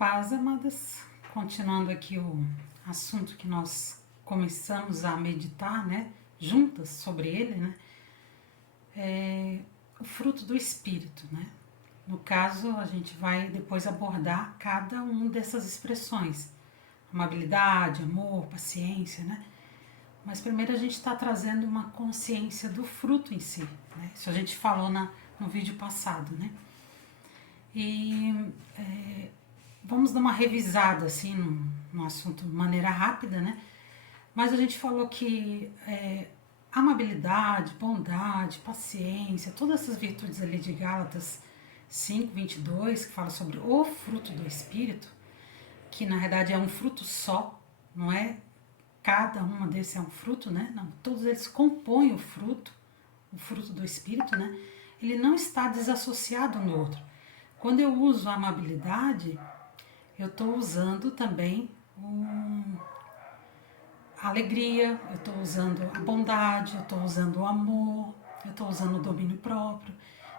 Paz, amadas. Continuando aqui o assunto que nós começamos a meditar, né, juntas sobre ele, né, o fruto do Espírito, né. No caso, a gente vai depois abordar cada um dessas expressões, amabilidade, amor, paciência, né. Mas primeiro a gente está trazendo uma consciência do fruto em si, né. Isso a gente falou no vídeo passado, né. E vamos dar uma revisada assim no assunto de maneira rápida, né? Mas a gente falou que amabilidade, bondade, paciência, todas essas virtudes ali de Gálatas 5:22, que fala sobre o fruto do Espírito, que na verdade é um fruto só, não é cada uma desses é um fruto, né? Não, todos eles compõem o fruto do Espírito, né? Ele não está desassociado um do outro. Quando eu uso a amabilidade, eu estou usando também a alegria, eu estou usando a bondade, eu estou usando o amor, eu estou usando o domínio próprio.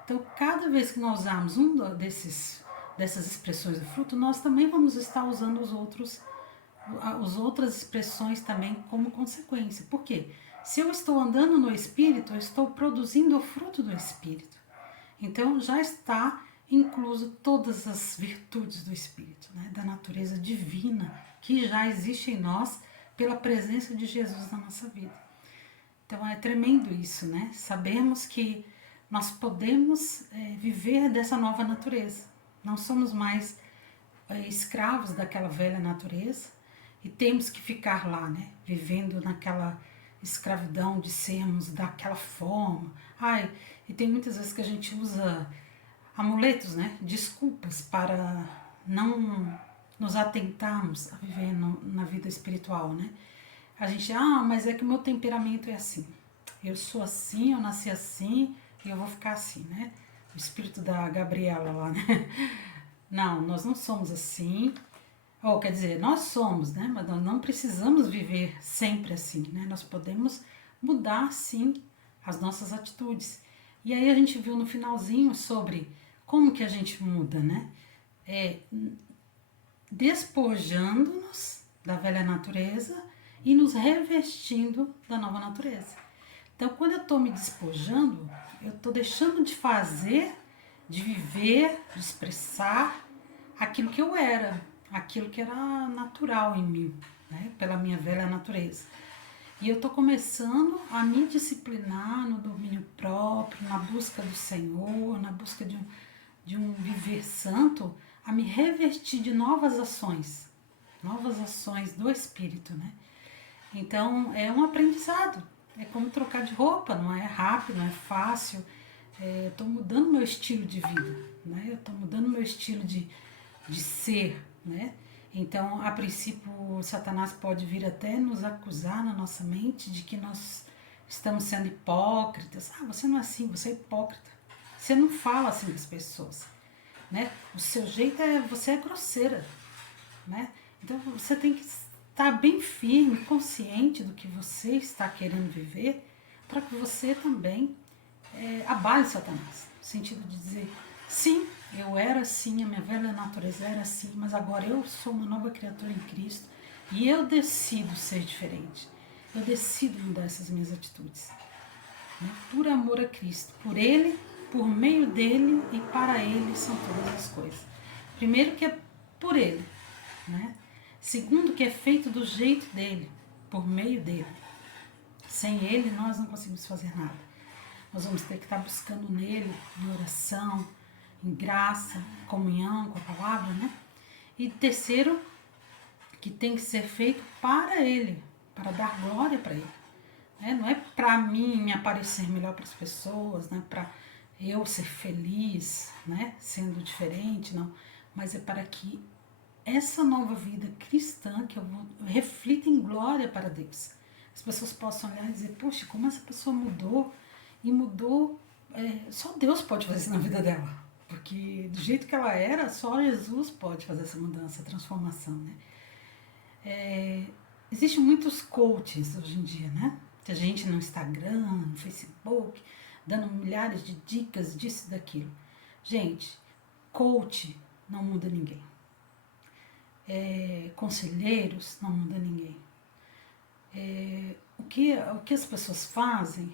Então, cada vez que nós usarmos dessas expressões do fruto, nós também vamos estar usando as outras expressões também como consequência. Por quê? Se eu estou andando no Espírito, eu estou produzindo o fruto do Espírito. Então, já está incluso todas as virtudes do Espírito, né, da natureza divina que já existe em nós pela presença de Jesus na nossa vida. Então é tremendo isso, né? Sabemos que nós podemos viver dessa nova natureza. Não somos mais escravos daquela velha natureza e temos que ficar lá, né? Vivendo naquela escravidão de sermos daquela forma. Ai, e tem muitas vezes que a gente usa amuletos, né? Desculpas para não nos atentarmos a viver na vida espiritual, né? A gente, mas é que o meu temperamento é assim. Eu sou assim, eu nasci assim e eu vou ficar assim, né? O espírito da Gabriela lá, né? Não, nós não somos assim. Ou quer dizer, nós somos, né? Mas nós não precisamos viver sempre assim, né? Nós podemos mudar, sim, as nossas atitudes. E aí a gente viu no finalzinho sobre como que a gente muda, né? Despojando-nos da velha natureza e nos revestindo da nova natureza. Então, quando eu estou me despojando, eu estou deixando de fazer, de viver, de expressar aquilo que eu era, aquilo que era natural em mim, né? Pela minha velha natureza. E eu estou começando a me disciplinar no domínio próprio, na busca do Senhor, na busca de um viver santo, a me revestir de novas ações do Espírito, né? Então é um aprendizado, é como trocar de roupa, não é rápido, não é fácil. Eu estou mudando meu estilo de vida, né? Eu estou mudando meu estilo de ser, né? Então, a princípio, Satanás pode vir até nos acusar na nossa mente de que nós estamos sendo hipócritas. Você não é assim, você é hipócrita. Você não fala assim das pessoas, né? O seu jeito você é grosseira, né? Então, você tem que estar bem firme, consciente do que você está querendo viver, para que você também abale Satanás. No sentido de dizer, sim, eu era assim, a minha velha natureza era assim, mas agora eu sou uma nova criatura em Cristo e eu decido ser diferente. Eu decido mudar essas minhas atitudes, né? Por amor a Cristo, por Ele, por meio dEle e para Ele são todas as coisas. Primeiro que é por Ele, né? Segundo que é feito do jeito dEle, por meio dEle. Sem Ele nós não conseguimos fazer nada. Nós vamos ter que estar buscando nele, em oração, em graça, em comunhão com a palavra, né? E terceiro, que tem que ser feito para ele, para dar glória para ele. Não é para mim me aparecer melhor para as pessoas, né? Para eu ser feliz, né? Sendo diferente, não. Mas é para que essa nova vida cristã que eu reflita em glória para Deus. As pessoas possam olhar e dizer, poxa, como essa pessoa mudou. E mudou, só Deus pode fazer isso na vida dela, porque do jeito que ela era, só Jesus pode fazer essa mudança, essa transformação, né? Existem muitos coaches hoje em dia, né? Tem gente no Instagram, no Facebook, dando milhares de dicas disso e daquilo. Gente, coach não muda ninguém. conselheiros, não muda ninguém. O que as pessoas fazem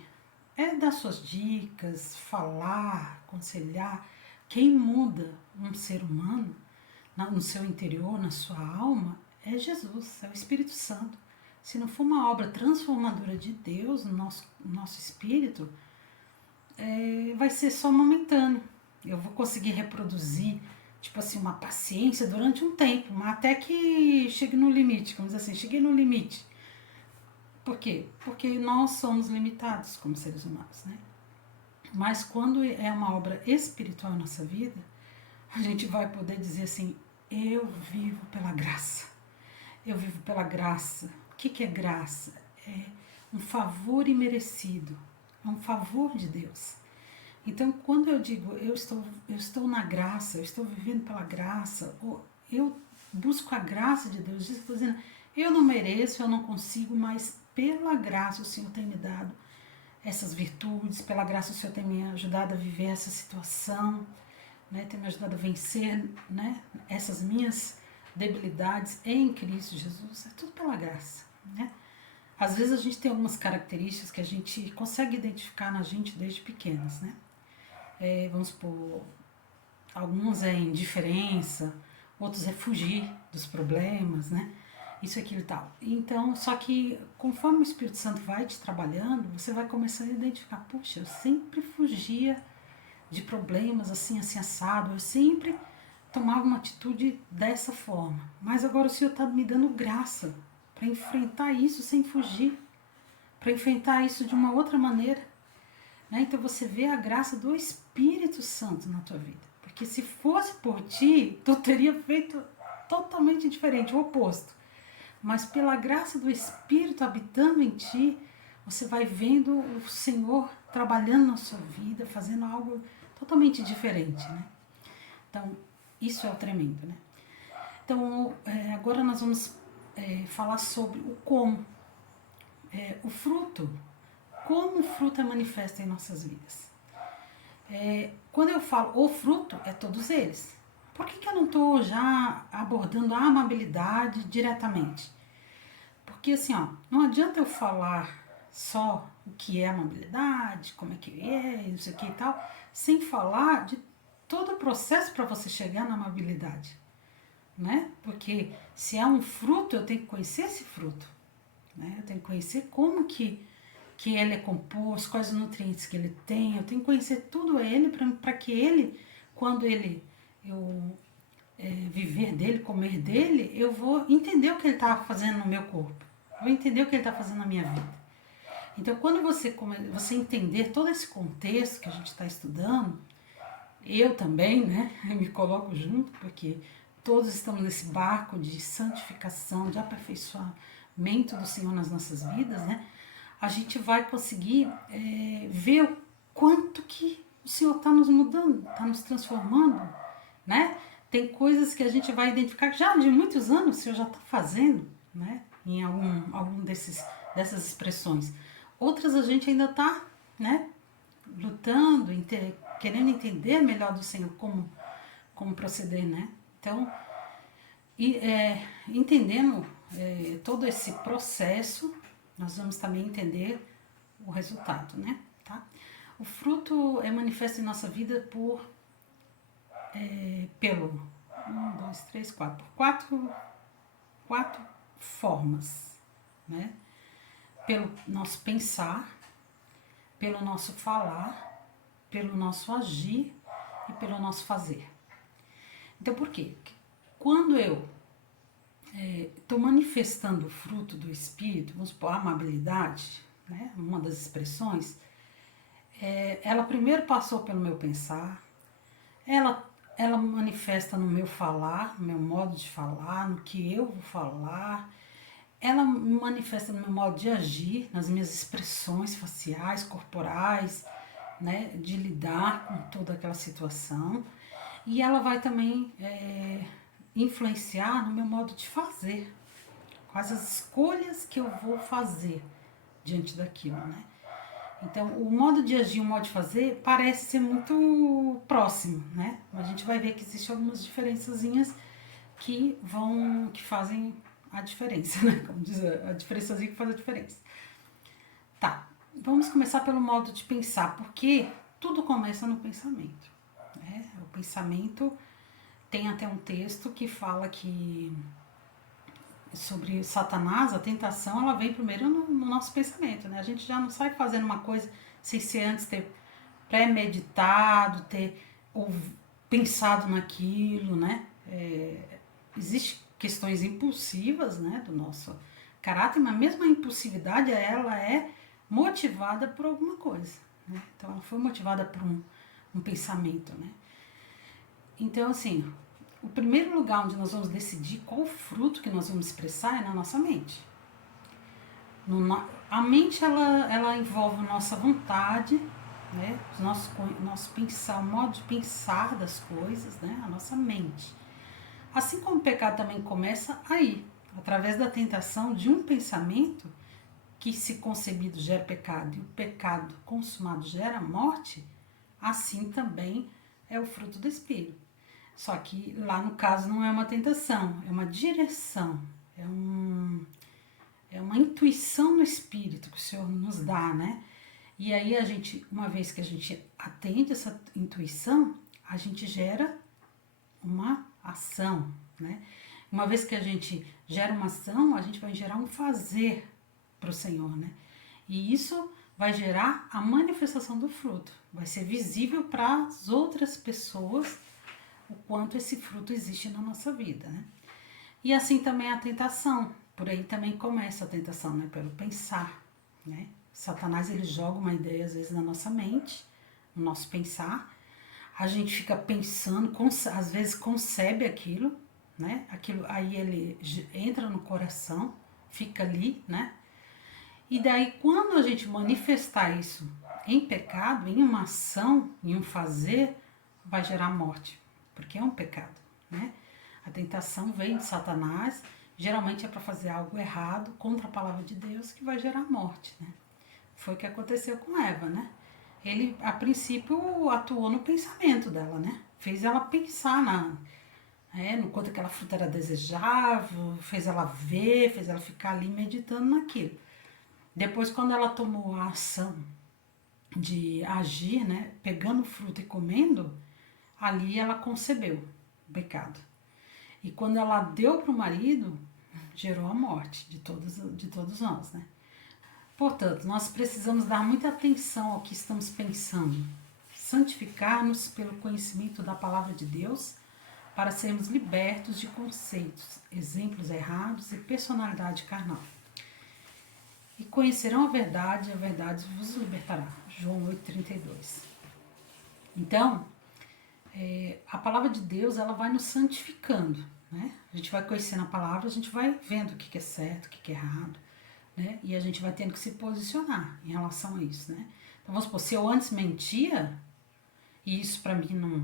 é dar suas dicas, falar, aconselhar. Quem muda um ser humano no seu interior, na sua alma, é Jesus, é o Espírito Santo. Se não for uma obra transformadora de Deus no nosso espírito, vai ser só momentâneo. Eu vou conseguir reproduzir, tipo assim, uma paciência durante um tempo, mas até que chegue no limite, vamos dizer assim, cheguei no limite. Por quê? Porque nós somos limitados como seres humanos, né? Mas quando é uma obra espiritual na nossa vida, a gente vai poder dizer assim, eu vivo pela graça. Eu vivo pela graça. O que é graça? É um favor imerecido. É um favor de Deus. Então, quando eu digo eu estou na graça, eu estou vivendo pela graça, ou eu busco a graça de Deus, estou dizendo, eu não mereço, eu não consigo, mas pela graça o Senhor tem me dado essas virtudes, pela graça o Senhor tem me ajudado a viver essa situação, né, tem me ajudado a vencer, né, essas minhas debilidades em Cristo Jesus, é tudo pela graça, né? Às vezes a gente tem algumas características que a gente consegue identificar na gente desde pequenas, né? Vamos supor, alguns é indiferença, outros é fugir dos problemas, né? Isso, aquilo e tal. Então, só que conforme o Espírito Santo vai te trabalhando, você vai começando a identificar, puxa, eu sempre fugia de problemas assim, assim, assado, eu sempre tomava uma atitude dessa forma. Mas agora o Senhor está me dando graça para enfrentar isso sem fugir, para enfrentar isso de uma outra maneira. Né? Então você vê a graça do Espírito Santo na tua vida. Porque se fosse por ti, tu teria feito totalmente diferente, o oposto. Mas pela graça do Espírito habitando em ti, você vai vendo o Senhor trabalhando na sua vida, fazendo algo totalmente diferente, né? Então, isso é o tremendo, né? Então, agora nós vamos falar sobre o como. O fruto. Como o fruto é manifesto em nossas vidas. Quando eu falo o fruto, é todos eles. Por que eu não estou já abordando a amabilidade diretamente? Porque assim, ó, não adianta eu falar só o que é amabilidade, como é que é, isso aqui e tal, sem falar de todo o processo para você chegar na amabilidade, né? Porque se é um fruto, eu tenho que conhecer esse fruto, né? Eu tenho que conhecer como que ele é composto, quais os nutrientes que ele tem, eu tenho que conhecer tudo ele para que ele, quando eu viver dele, comer dele, eu vou entender o que ele está fazendo no meu corpo, vou entender o que ele está fazendo na minha vida. Então, quando você entender todo esse contexto que a gente está estudando, eu também, né, me coloco junto, porque todos estamos nesse barco de santificação, de aperfeiçoamento do Senhor nas nossas vidas, né, a gente vai conseguir ver o quanto que o Senhor está nos mudando, está nos transformando, né? Tem coisas que a gente vai identificar que já de muitos anos o Senhor já está fazendo, né? Em algum dessas expressões. Outras a gente ainda está, né? Lutando, querendo entender melhor do Senhor como proceder, né? Então, entendendo todo esse processo, nós vamos também entender o resultado, né? Tá? O fruto é manifesto em nossa vida pelo 1, 2, 3, 4, quatro formas, né? Pelo nosso pensar, pelo nosso falar, pelo nosso agir e pelo nosso fazer. Então, por quê? Quando eu estou manifestando o fruto do Espírito, vamos supor, a amabilidade, né? Uma das expressões, ela primeiro passou pelo meu pensar, ela manifesta no meu falar, no meu modo de falar, no que eu vou falar, ela manifesta no meu modo de agir, nas minhas expressões faciais, corporais, né, de lidar com toda aquela situação, e ela vai também influenciar no meu modo de fazer, quais as escolhas que eu vou fazer diante daquilo, né? Então, o modo de agir e o modo de fazer parece ser muito próximo, né? Mas a gente vai ver que existem algumas diferençazinhas que fazem a diferença, né? Como diz, a diferençazinha que faz a diferença. Tá, vamos começar pelo modo de pensar, porque tudo começa no pensamento, né? O pensamento tem até um texto que fala que sobre Satanás, a tentação, ela vem primeiro no nosso pensamento, né? A gente já não sai fazendo uma coisa sem ser antes ter pré-meditado, ter ou pensado naquilo, né? Existem questões impulsivas, né, do nosso caráter, mas mesmo a impulsividade, ela é motivada por alguma coisa, né? Então, ela foi motivada por um pensamento, né? Então, assim, o primeiro lugar onde nós vamos decidir qual fruto que nós vamos expressar é na nossa mente. A mente, ela envolve a nossa vontade, né? Nosso pensar, o modo de pensar das coisas, né? A nossa mente. Assim como o pecado também começa aí, através da tentação de um pensamento que, se concebido, gera pecado e o pecado consumado gera morte, assim também é o fruto do Espírito. Só que lá no caso não é uma tentação, é uma direção, é uma intuição no Espírito que o Senhor nos dá, né? E aí a gente, uma vez que a gente atende essa intuição, a gente gera uma ação, né? Uma vez que a gente gera uma ação, a gente vai gerar um fazer para o Senhor, né? E isso vai gerar a manifestação do fruto, vai ser visível para as outras pessoas o quanto esse fruto existe na nossa vida, né? E assim também a tentação, por aí também começa a tentação, né? Pelo pensar, né? Satanás, ele joga uma ideia às vezes na nossa mente, no nosso pensar, a gente fica pensando, às vezes concebe aquilo, né? Aquilo, aí ele entra no coração, fica ali, né? E daí quando a gente manifestar isso em pecado, em uma ação, em um fazer, vai gerar morte, porque é um pecado, né? A tentação vem de Satanás, geralmente é para fazer algo errado contra a palavra de Deus, que vai gerar morte, né? Foi o que aconteceu com Eva, né? Ele, a princípio, atuou no pensamento dela, né? Fez ela pensar no quanto aquela fruta era desejável, fez ela ver, fez ela ficar ali meditando naquilo. Depois, quando ela tomou a ação de agir, né? Pegando fruta e comendo, ali ela concebeu o pecado. E quando ela deu para o marido, gerou a morte de todos nós, né? Portanto, nós precisamos dar muita atenção ao que estamos pensando, santificar-nos pelo conhecimento da palavra de Deus, para sermos libertos de conceitos, exemplos errados e personalidade carnal. E conhecerão a verdade vos libertará. João 8,32. Então, a palavra de Deus, ela vai nos santificando, né? A gente vai conhecendo a palavra, a gente vai vendo o que é certo, o que é errado, né? E a gente vai tendo que se posicionar em relação a isso, né? Então, vamos supor, se eu antes mentia, e isso para mim não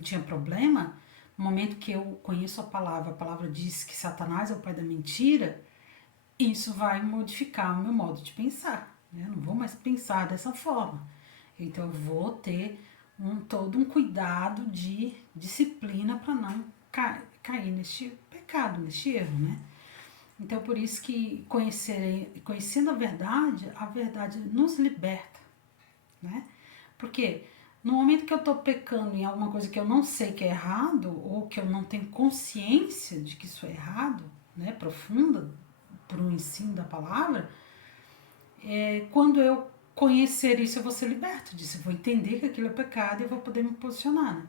tinha problema, no momento que eu conheço a palavra diz que Satanás é o pai da mentira, isso vai modificar o meu modo de pensar, né? Eu não vou mais pensar dessa forma. Então, eu vou ter todo um cuidado de disciplina para não cair neste pecado, neste erro, né? Então, por isso que conhecendo a verdade nos liberta, né? Porque no momento que eu estou pecando em alguma coisa que eu não sei que é errado, ou que eu não tenho consciência de que isso é errado, né, profunda, por um ensino da palavra, quando eu conhecer isso, eu vou ser liberto disso, eu vou entender que aquilo é pecado e eu vou poder me posicionar, né?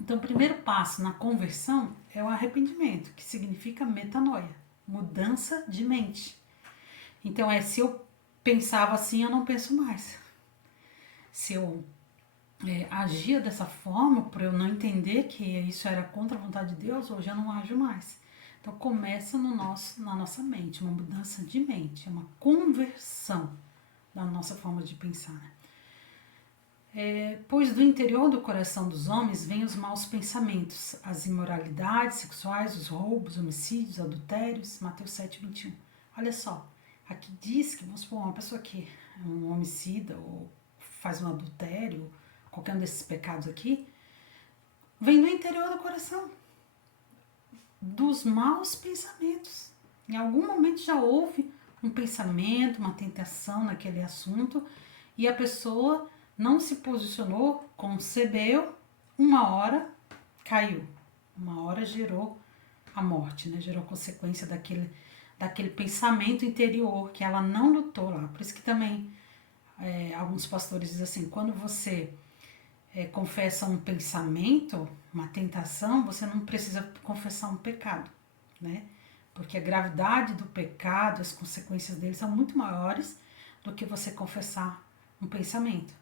Então, o primeiro passo na conversão é o arrependimento, que significa metanoia, mudança de mente. Então, se eu pensava assim, eu não penso mais. Se eu agia dessa forma, por eu não entender que isso era contra a vontade de Deus, hoje eu não ajo mais. Então, começa na nossa mente, uma mudança de mente, uma conversão da nossa forma de pensar. Pois do interior do coração dos homens vêm os maus pensamentos, as imoralidades sexuais, os roubos, homicídios, adultérios, Mateus 7,21. Olha só, aqui diz que, vamos supor, uma pessoa que é um homicida ou faz um adultério, qualquer um desses pecados aqui, vem do interior do coração, dos maus pensamentos. Em algum momento já houve um pensamento, uma tentação naquele assunto e a pessoa não se posicionou, concebeu, uma hora caiu, uma hora gerou a morte, né? Gerou consequência daquele pensamento interior que ela não lutou lá. Por isso que também alguns pastores dizem assim, quando você confessa um pensamento, uma tentação, você não precisa confessar um pecado, né? Porque a gravidade do pecado, as consequências dele são muito maiores do que você confessar um pensamento.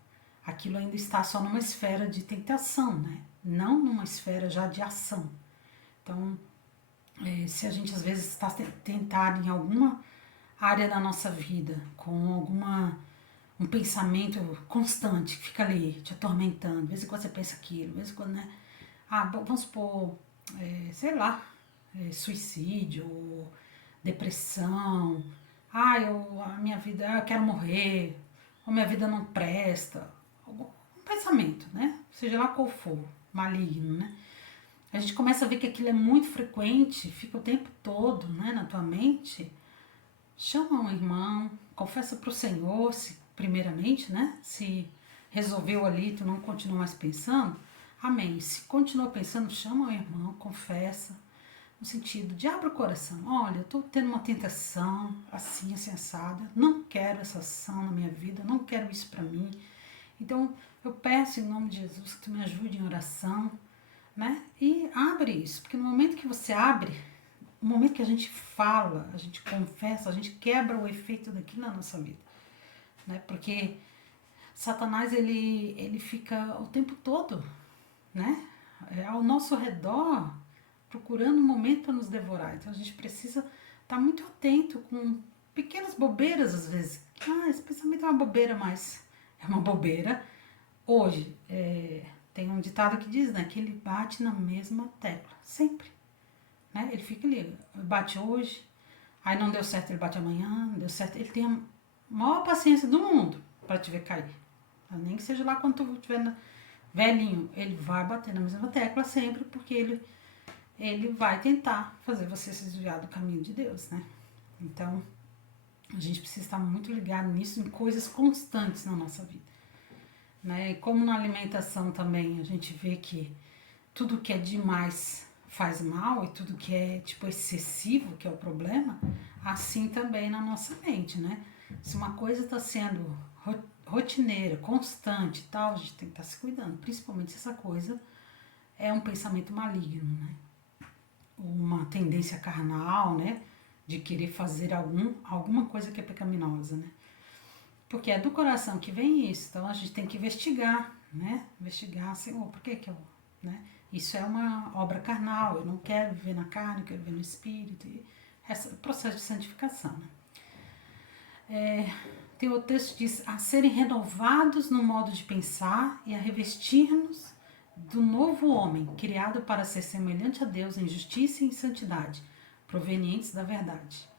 Aquilo ainda está só numa esfera de tentação, né? Não numa esfera já de ação. Então, se a gente às vezes está tentado em alguma área da nossa vida, com um pensamento constante que fica ali te atormentando, de vez em quando você pensa aquilo, de vez em quando, né? Vamos supor, sei lá, suicídio, depressão, a minha vida, eu quero morrer, ou minha vida não presta, um pensamento, né? Seja lá qual for, maligno, né? A gente começa a ver que aquilo é muito frequente, fica o tempo todo, né, na tua mente. Chama um irmão, confessa para o Senhor, se, primeiramente, né? Se resolveu ali, tu não continua mais pensando, amém. Se continua pensando, chama um irmão, confessa, no sentido de abre o coração. Olha, eu estou tendo uma tentação assim, assensada, não quero essa ação na minha vida, não quero isso para mim. Então, eu peço em nome de Jesus que tu me ajude em oração, né? E abre isso, porque no momento que você abre, no momento que a gente fala, a gente confessa, a gente quebra o efeito daquilo na nossa vida, né? Porque Satanás, ele fica o tempo todo, né? Ao nosso redor, procurando um momento para nos devorar. Então a gente precisa estar muito atento com pequenas bobeiras às vezes. Esse pensamento é uma bobeira, mas é uma bobeira. Hoje, tem um ditado que diz, né, que ele bate na mesma tecla, sempre. Né? Ele fica ali, bate hoje, aí não deu certo, ele bate amanhã, não deu certo. Ele tem a maior paciência do mundo para te ver cair. Nem que seja lá quando tu estiver velhinho, ele vai bater na mesma tecla sempre, porque ele vai tentar fazer você se desviar do caminho de Deus, né? Então, a gente precisa estar muito ligado nisso, em coisas constantes na nossa vida. Né? E como na alimentação também, a gente vê que tudo que é demais faz mal e tudo que é tipo excessivo, que é o problema, assim também na nossa mente, né? Se uma coisa está sendo rotineira, constante e tal, a gente tem que estar se cuidando, principalmente se essa coisa é um pensamento maligno, né? Uma tendência carnal, né? De querer fazer alguma coisa que é pecaminosa, né? Porque é do coração que vem isso, então a gente tem que investigar, né? Investigar, Senhor, por que eu, né? Isso é uma obra carnal, eu não quero viver na carne, eu quero viver no espírito. E esse processo de santificação, né? Tem outro texto que diz, a serem renovados no modo de pensar e a revestir-nos do novo homem, criado para ser semelhante a Deus em justiça e em santidade, provenientes da verdade.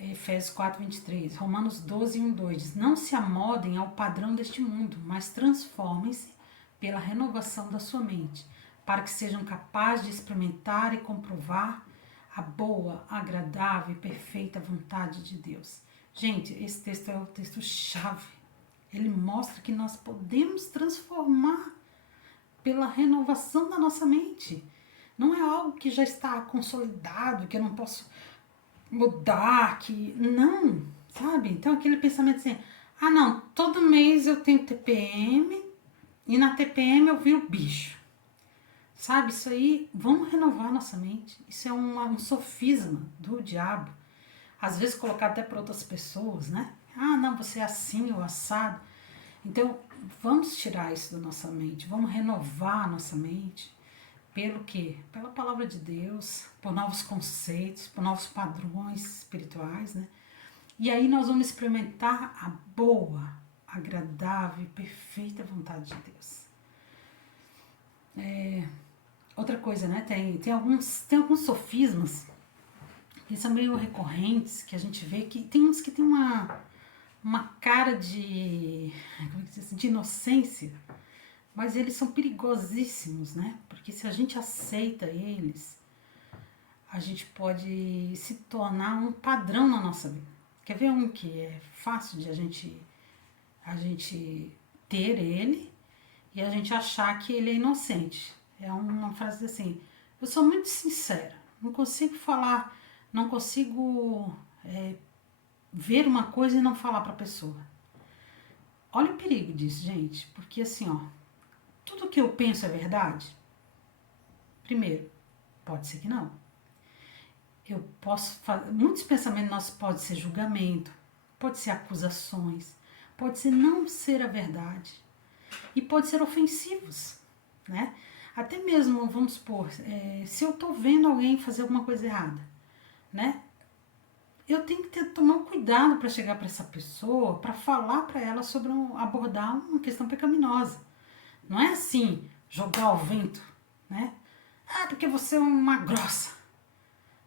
Efésios 4, 23, Romanos 12, 1, 2, diz, não se amodem ao padrão deste mundo, mas transformem-se pela renovação da sua mente, para que sejam capazes de experimentar e comprovar a boa, agradável e perfeita vontade de Deus. Gente, esse texto é o texto-chave. Ele mostra que nós podemos transformar pela renovação da nossa mente. Não é algo que já está consolidado, que eu não posso mudar, que... Não, sabe? Então, aquele pensamento assim, não, todo mês eu tenho TPM e na TPM eu viro bicho. Sabe, isso aí, vamos renovar nossa mente. Isso é um sofisma do diabo. Às vezes colocado até para outras pessoas, né? Não, você é assim ou assado. Então, vamos tirar isso da nossa mente, vamos renovar a nossa mente. Pelo quê? Pela palavra de Deus, por novos conceitos, por novos padrões espirituais, né? E aí nós vamos experimentar a boa, agradável e perfeita vontade de Deus. Outra coisa, né? Tem alguns sofismas que são meio recorrentes, que a gente vê que tem uns que tem uma cara de inocência, mas eles são perigosíssimos, né? Porque se a gente aceita eles, a gente pode se tornar um padrão na nossa vida. Quer ver um que é fácil de a gente ter ele e a gente achar que ele é inocente? É uma frase assim: eu sou muito sincera, não consigo falar, não consigo ver uma coisa e não falar para a pessoa. Olha o perigo disso, gente, porque assim, ó, tudo que eu penso é verdade? Primeiro, pode ser que não. Eu posso fazer, muitos pensamentos nossos podem ser julgamento, pode ser acusações, pode ser não ser a verdade e pode ser ofensivos, né? Até mesmo, vamos supor, se eu tô vendo alguém fazer alguma coisa errada, né? Eu tenho que tomar um cuidado para chegar para essa pessoa, para falar para ela sobre abordar uma questão pecaminosa. Não é assim, jogar ao vento, né? Ah, porque você é uma grossa.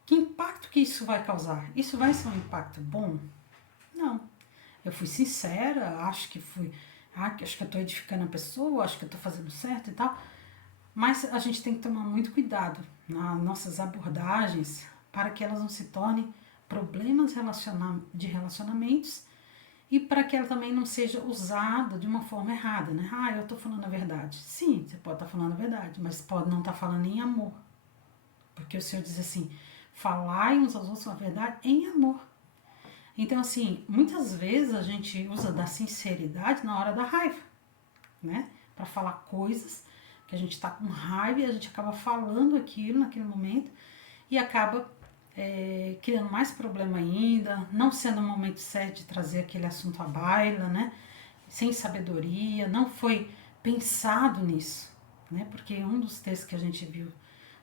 Que impacto que isso vai causar? Isso vai ser um impacto bom? Não. Eu fui sincera, acho que acho que eu estou edificando a pessoa, acho que eu estou fazendo certo e tal. Mas a gente tem que tomar muito cuidado nas nossas abordagens para que elas não se tornem problemas de relacionamentos e para que ela também não seja usada de uma forma errada, né? Ah, eu estou falando a verdade. Sim, você pode estar falando a verdade, mas pode não estar falando em amor. Porque o Senhor diz assim, falai uns aos outros a verdade em amor. Então, assim, muitas vezes a gente usa da sinceridade na hora da raiva, né? Para falar coisas que a gente está com raiva e a gente acaba falando aquilo naquele momento e acaba criando mais problema ainda, não sendo o momento certo de trazer aquele assunto à baila, né? Sem sabedoria, não foi pensado nisso, né? Porque um dos textos que a gente viu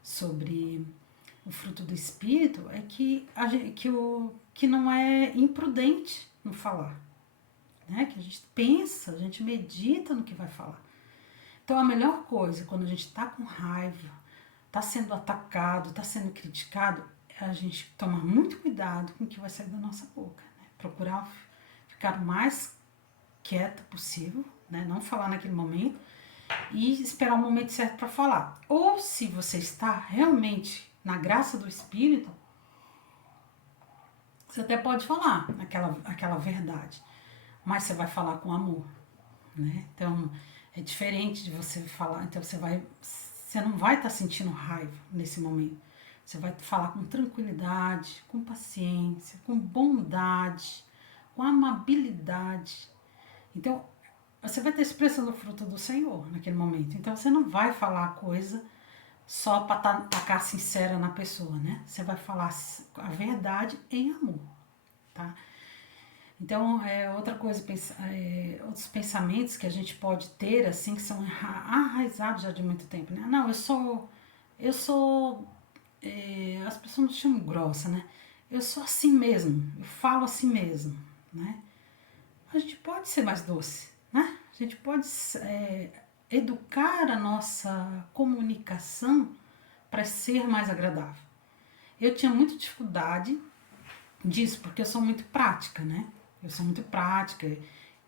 sobre o fruto do Espírito é que não é imprudente no falar, né? Que a gente pensa, a gente medita no que vai falar. Então a melhor coisa quando a gente está com raiva, está sendo atacado, está sendo criticado, é a gente tomar muito cuidado com o que vai sair da nossa boca, né? Procurar ficar o mais quieta possível, né? Não falar naquele momento e esperar o momento certo para falar. Ou se você está realmente na graça do Espírito, você até pode falar aquela verdade, mas você vai falar com amor, né? Então é diferente de você falar. Então você não vai estar sentindo raiva nesse momento. Você vai falar com tranquilidade, com paciência, com bondade, com amabilidade. Então você vai estar expressando o fruto do Senhor naquele momento. Então você não vai falar a coisa só para tacar sincera na pessoa, né? Você vai falar a verdade em amor, tá? Então, outra coisa, outros pensamentos que a gente pode ter, assim, que são arraizados já de muito tempo, né? Não, as pessoas me chamam grossa, né? Eu sou assim mesmo, eu falo assim mesmo, né? A gente pode ser mais doce, né? A gente pode educar a nossa comunicação para ser mais agradável. Eu tinha muita dificuldade disso, porque eu sou muito prática, né? Eu sou muito prática.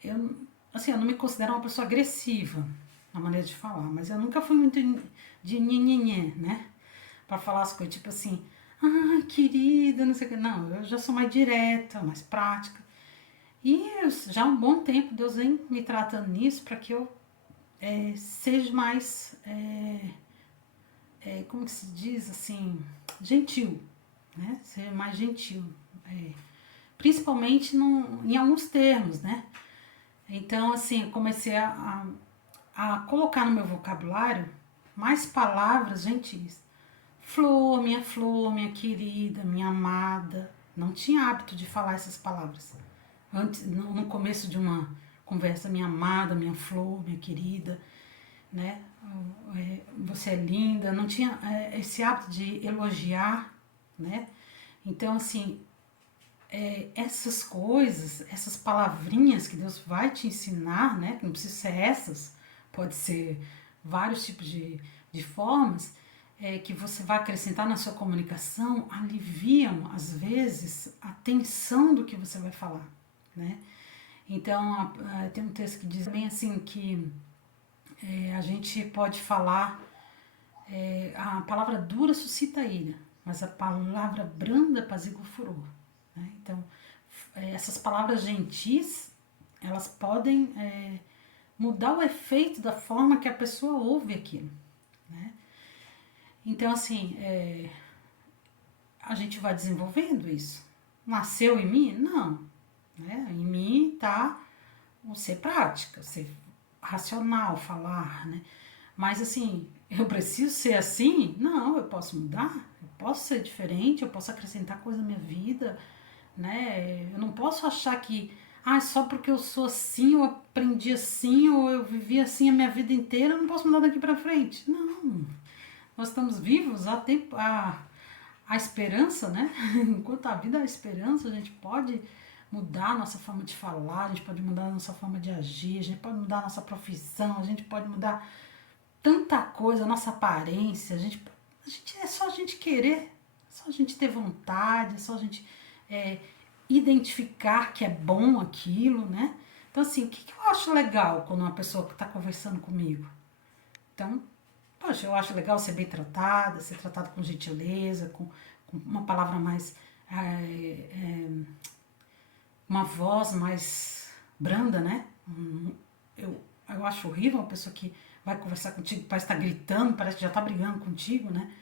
Eu não me considero uma pessoa agressiva na maneira de falar, mas eu nunca fui muito de nhenhenhé, né? Para falar as coisas, tipo assim, querida, não sei o que. Não, eu já sou mais direta, mais prática. E já há um bom tempo Deus vem me tratando nisso para que eu seja mais, como que se diz assim, gentil, né? Ser mais gentil. Principalmente em alguns termos, né? Então, assim, eu comecei a colocar no meu vocabulário mais palavras gentis. Flor, minha querida, minha amada. Não tinha hábito de falar essas palavras. Antes, no começo de uma conversa, minha amada, minha flor, minha querida, né? Você é linda. Não tinha esse hábito de elogiar, né? Então, assim, essas coisas, essas palavrinhas que Deus vai te ensinar, né? Que não precisa ser essas, pode ser vários tipos de formas, que você vai acrescentar na sua comunicação, aliviam, às vezes, a tensão do que você vai falar, né? Então, tem um texto que diz bem assim que a gente pode falar, a palavra dura suscita ira, mas a palavra branda apazigua o furor. Né? Então, essas palavras gentis, elas podem mudar o efeito da forma que a pessoa ouve aquilo. Né? Então, assim, a gente vai desenvolvendo isso. Nasceu em mim? Não. Né? Em mim está o ser prática, o ser racional, falar, né? Mas assim, eu preciso ser assim? Não, eu posso mudar, eu posso ser diferente, eu posso acrescentar coisa na minha vida, né? Eu não posso achar que, só porque eu sou assim, eu aprendi assim, ou eu vivi assim a minha vida inteira, eu não posso mudar daqui pra frente. Não, nós estamos vivos, há tempo, a esperança, né? Enquanto a vida há esperança, a gente pode mudar a nossa forma de falar, a gente pode mudar a nossa forma de agir, a gente pode mudar a nossa profissão, a gente pode mudar tanta coisa, a nossa aparência, é só a gente querer, é só a gente ter vontade, é só a gente identificar que é bom aquilo, né? Então, assim, o que eu acho legal quando uma pessoa está conversando comigo? Então, poxa, eu acho legal ser bem tratada, ser tratada com gentileza, com uma palavra mais. Uma voz mais branda, né? Eu acho horrível uma pessoa que vai conversar contigo, parece estar gritando, parece que já está brigando contigo, né?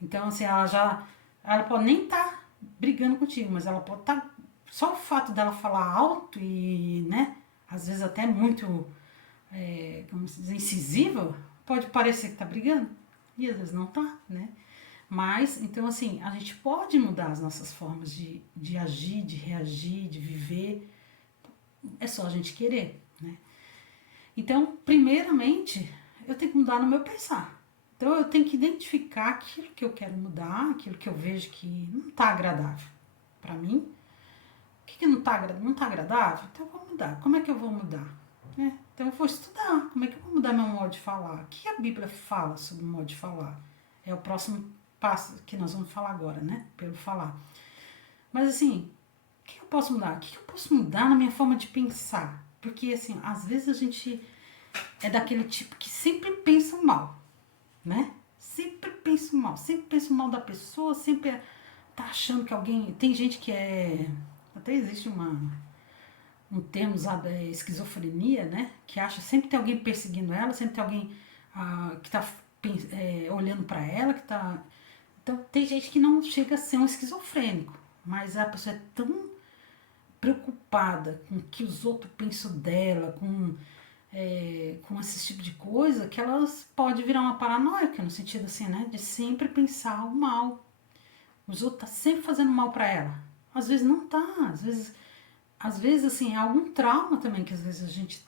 Então, assim, ela pode nem estar brigando contigo, mas ela pode estar, só o fato dela falar alto e, né, às vezes até muito, como se diz, incisiva, pode parecer que está brigando, e às vezes não está, né? Mas, então, assim, a gente pode mudar as nossas formas de agir, de reagir, de viver, é só a gente querer, né? Então, primeiramente, eu tenho que mudar no meu pensar. Então, eu tenho que identificar aquilo que eu quero mudar, aquilo que eu vejo que não está agradável para mim. O que não está agradável? Então, eu vou mudar. Como é que eu vou mudar? Então, eu vou estudar. Como é que eu vou mudar meu modo de falar? O que a Bíblia fala sobre o modo de falar? É o próximo passo que nós vamos falar agora, né? Pelo falar. Mas, assim, o que eu posso mudar? O que eu posso mudar na minha forma de pensar? Porque, assim, às vezes a gente é daquele tipo que sempre pensa mal, né? Sempre pensa mal da pessoa, sempre tá achando que alguém. Tem gente que é. Até existe um termo usado, esquizofrenia, né? Que acha sempre tem alguém perseguindo ela, sempre tem alguém que tá olhando para ela, que tá. Então tem gente que não chega a ser um esquizofrênico, mas a pessoa é tão preocupada com o que os outros pensam dela, com esse tipo de coisa, que elas pode virar uma paranoica, no sentido assim, né? De sempre pensar o mal. Os outros tá sempre fazendo mal para ela. Às vezes não tá, às vezes assim, há algum trauma também que às vezes a gente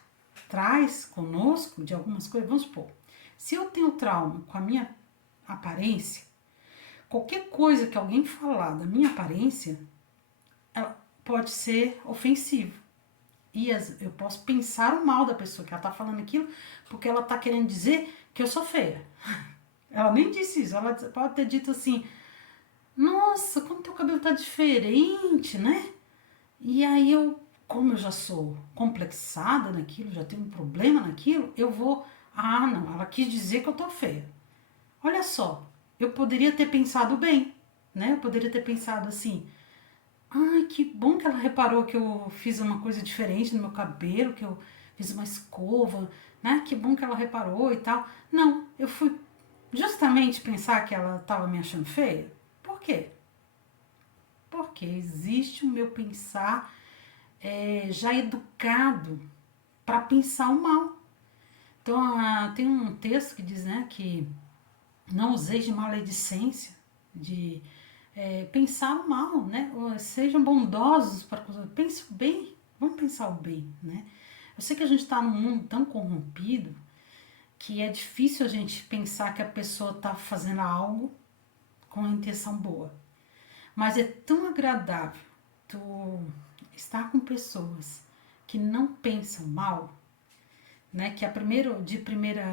traz conosco de algumas coisas. Vamos supor, se eu tenho trauma com a minha aparência, qualquer coisa que alguém falar da minha aparência, ela pode ser ofensivo. E eu posso pensar o mal da pessoa que ela tá falando aquilo, porque ela tá querendo dizer que eu sou feia. Ela nem disse isso, ela pode ter dito assim: nossa, como teu cabelo tá diferente, né? E aí como eu já sou complexada naquilo, já tenho um problema naquilo, eu vou, não, ela quis dizer que eu tô feia. Olha só, eu poderia ter pensado bem, né? Eu poderia ter pensado assim: ai, que bom que ela reparou que eu fiz uma coisa diferente no meu cabelo, que eu fiz uma escova, né? Que bom que ela reparou e tal. Não, eu fui justamente pensar que ela estava me achando feia. Por quê? Porque existe o meu pensar já educado para pensar o mal. Então, tem um texto que diz, né, que não useis de maledicência, de pensar o mal, né? Sejam bondosos para os outros. Pense o bem, vamos pensar o bem, né? Eu sei que a gente está num mundo tão corrompido que é difícil a gente pensar que a pessoa está fazendo algo com a intenção boa. Mas é tão agradável tu estar com pessoas que não pensam mal, né? Que de primeira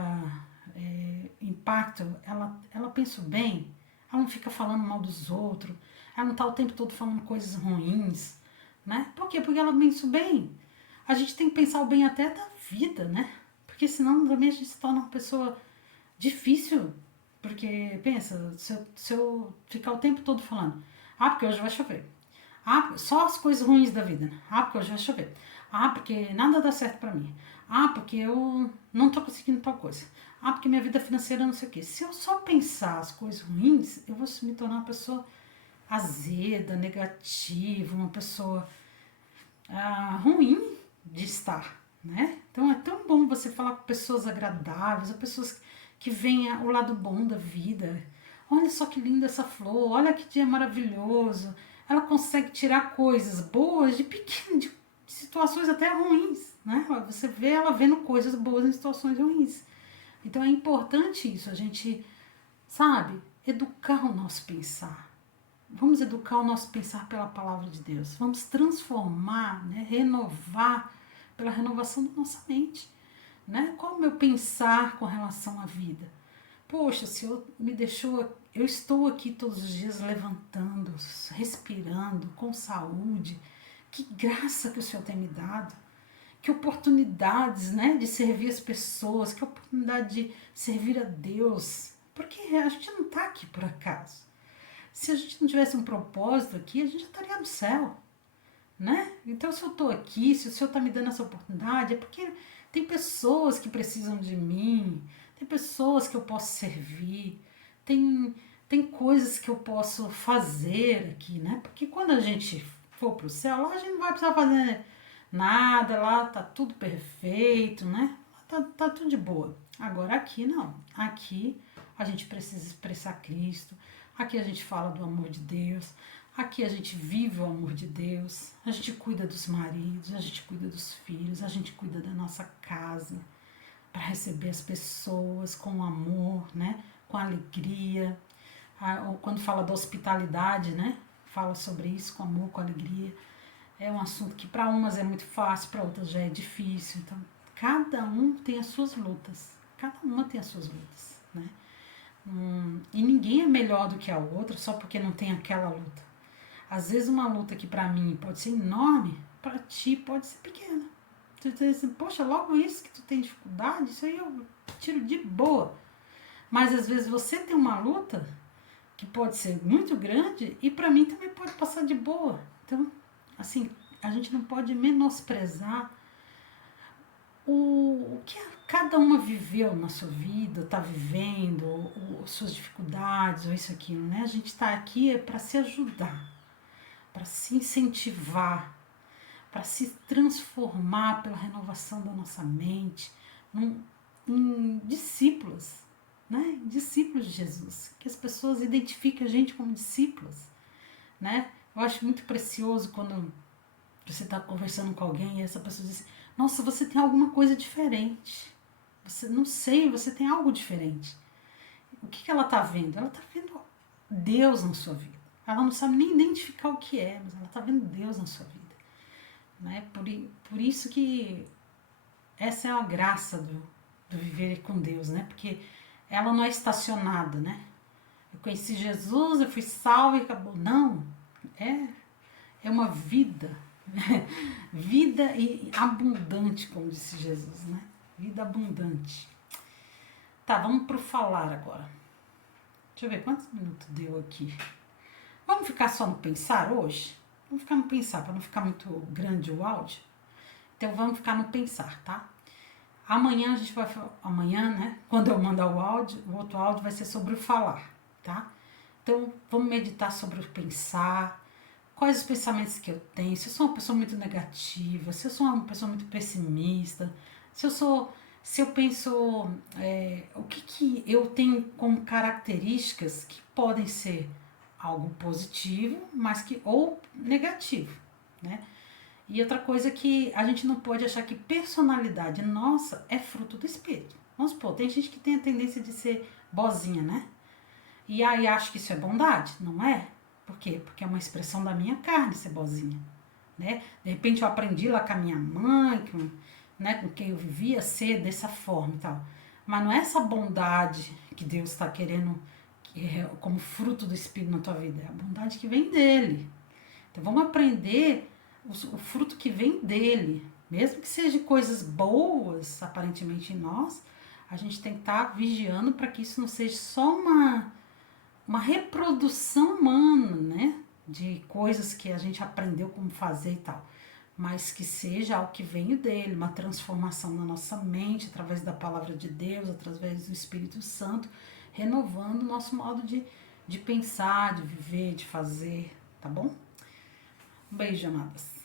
impacto, ela pensa bem, ela não fica falando mal dos outros, ela não está o tempo todo falando coisas ruins, né? Por quê? Porque ela pensa bem. A gente tem que pensar o bem até da vida, né? Porque Porque senão também a gente se torna uma pessoa difícil. Porque, pensa, se eu ficar o tempo todo falando, porque hoje vai chover. Só as coisas ruins da vida. Porque hoje vai chover. Porque nada dá certo pra mim. Porque eu não tô conseguindo tal coisa. Porque minha vida financeira não sei o quê. Se eu só pensar as coisas ruins, eu vou me tornar uma pessoa azeda, negativa, uma pessoa ruim de estar, né? Então é tão bom você falar com pessoas agradáveis, pessoas que veem o lado bom da vida. Olha só que linda essa flor, olha que dia maravilhoso. Ela consegue tirar coisas boas de situações até ruins, né? Você vê ela vendo coisas boas em situações ruins. Então é importante isso, a gente, sabe, educar o nosso pensar. Vamos educar o nosso pensar pela palavra de Deus. Vamos transformar, né, renovar pela renovação da nossa mente. Né? Qual é o meu pensar com relação à vida? Poxa, o Senhor me deixou, eu estou aqui todos os dias levantando, respirando, com saúde. Que graça que o Senhor tem me dado. Que oportunidades, né, de servir as pessoas, que oportunidade de servir a Deus. Porque a gente não está aqui por acaso. Se a gente não tivesse um propósito aqui, a gente já estaria no céu, né? Então, se eu estou aqui, se o Senhor está me dando essa oportunidade, é porque tem pessoas que precisam de mim, tem pessoas que eu posso servir, tem coisas que eu posso fazer aqui, né? Porque quando a gente for para o céu, lá a gente não vai precisar fazer nada, lá tá tudo perfeito, né? Lá tá tudo de boa. Agora aqui não. Aqui a gente precisa expressar Cristo. Aqui a gente fala do amor de Deus. Aqui a gente vive o amor de Deus. A gente cuida dos maridos, a gente cuida dos filhos, a gente cuida da nossa casa para receber as pessoas com amor, né? Com alegria. Quando fala da hospitalidade, né? Fala sobre isso, com amor, com alegria. É um assunto que para umas é muito fácil, para outras já é difícil. Então, cada um tem as suas lutas. Cada uma tem as suas lutas, né? E ninguém é melhor do que a outra só porque não tem aquela luta. Às vezes uma luta que para mim pode ser enorme, para ti pode ser pequena. Tu diz assim, poxa, logo isso que tu tem dificuldade, isso aí eu tiro de boa. Mas às vezes você tem uma luta que pode ser muito grande e para mim também pode passar de boa. Então, assim, a gente não pode menosprezar o que cada uma viveu na sua vida, está vivendo, ou suas dificuldades, ou isso, aquilo, né? A gente está aqui para se ajudar, para se incentivar, para se transformar pela renovação da nossa mente em discípulos, né? Discípulos de Jesus, que as pessoas identifiquem a gente como discípulos, né? Eu acho muito precioso quando você está conversando com alguém e essa pessoa diz, nossa, você tem alguma coisa diferente. Você não sei, você tem algo diferente. O que ela está vendo? Ela está vendo Deus na sua vida. Ela não sabe nem identificar o que é, mas ela está vendo Deus na sua vida. Né? Por isso que essa é a graça do viver com Deus, né? Porque ela não é estacionada, né? Eu conheci Jesus, eu fui salva e acabou. Não, é uma vida. Vida e abundante, como disse Jesus, né? Vida abundante. Tá, vamos pro falar agora. Deixa eu ver quantos minutos deu aqui. Vamos ficar só no pensar hoje? Vamos ficar no pensar, para não ficar muito grande o áudio. Então vamos ficar no pensar, tá? Amanhã a gente vai... Amanhã, né? Quando eu mandar o áudio, o outro áudio vai ser sobre o falar, tá? Então vamos meditar sobre o pensar. Quais os pensamentos que eu tenho? Se eu sou uma pessoa muito negativa, se eu sou uma pessoa muito pessimista, se eu penso o que eu tenho como características que podem ser algo positivo, mas que ou negativo, né? E outra coisa que a gente não pode achar que personalidade nossa é fruto do espírito. Vamos supor, tem gente que tem a tendência de ser bozinha, né? E aí acha que isso é bondade, não é? Por quê? Porque é uma expressão da minha carne ser bozinha, né? De repente eu aprendi lá com a minha mãe, com quem eu vivia, ser dessa forma e tal. Mas não é essa bondade que Deus está querendo como fruto do Espírito na tua vida. É a bondade que vem dele. Então vamos aprender o fruto que vem dele, Mesmo que seja coisas boas, aparentemente em nós, a gente tem que estar vigiando para que isso não seja só uma reprodução humana, né? De coisas que a gente aprendeu como fazer e tal. Mas que seja algo que venha dele, uma transformação na nossa mente, através da palavra de Deus, através do Espírito Santo, renovando o nosso modo de pensar, de viver, de fazer, tá bom? Um beijo, amadas.